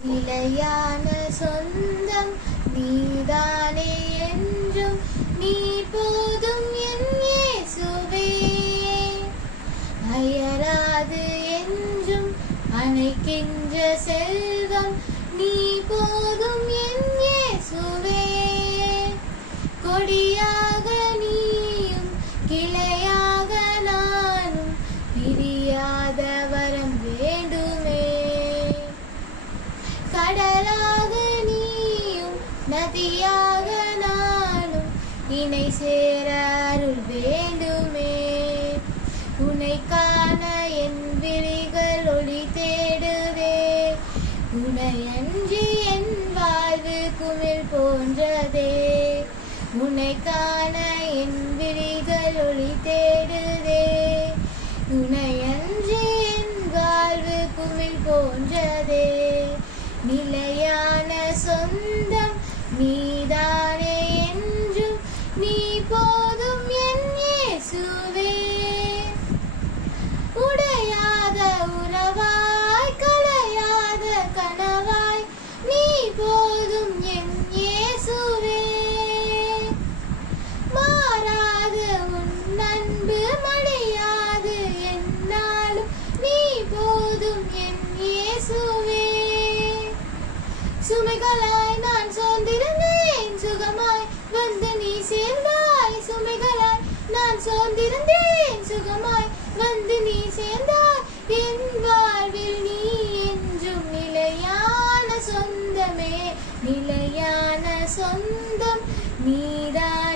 நிலையான சொந்தம் நீதானே என்றும் நீ போதும் என் இயேசுவே. அயராது என்றும் அணைக்கின்ற செல்வம் நீ போதும் என் இயேசுவே. கொடியாக நீயும் கிளையாக நானும் பிரியாத வரம் வேண்டுமே. கடலாக நீயும் நதியாக நானும் இணை சேர அருள் வேண்டுமே. உன்னை காண என் விழிகள் ஒளி தேடுதே. உன்னை அன்றி என் வாழ்வு குமிழ் போன்றதே. உன்னை காண என் விழிகள் ஒளி தேடுதே. உன்னை அன்றி என் வாழ்வு குமிழ் போன்றதே. நிலையான சொந்தம் நீதானே என்றும் நீ போதும் என் இயேசுவே. உடையாத உறவாய் கலையாத கனவாய் நீ போதும் என் இயேசுவே. மாறாது உன் அன்பு மடியாது என்னாலும் நீ போதும் என் இயேசுவே. சுமைகளாய் நான் சோர்ந்திருந்தேன் சுகமாய் வந்து நீ சேர்ந்தாய். சுமைகளாய் நான் சோர்ந்திருந்தேன் சுகமாய் வந்து நீ சேர்ந்தாய். என் வாழ்வில் நீ என்றும் நிலையான சொந்தமே. நிலையான சொந்தம் நீதான்.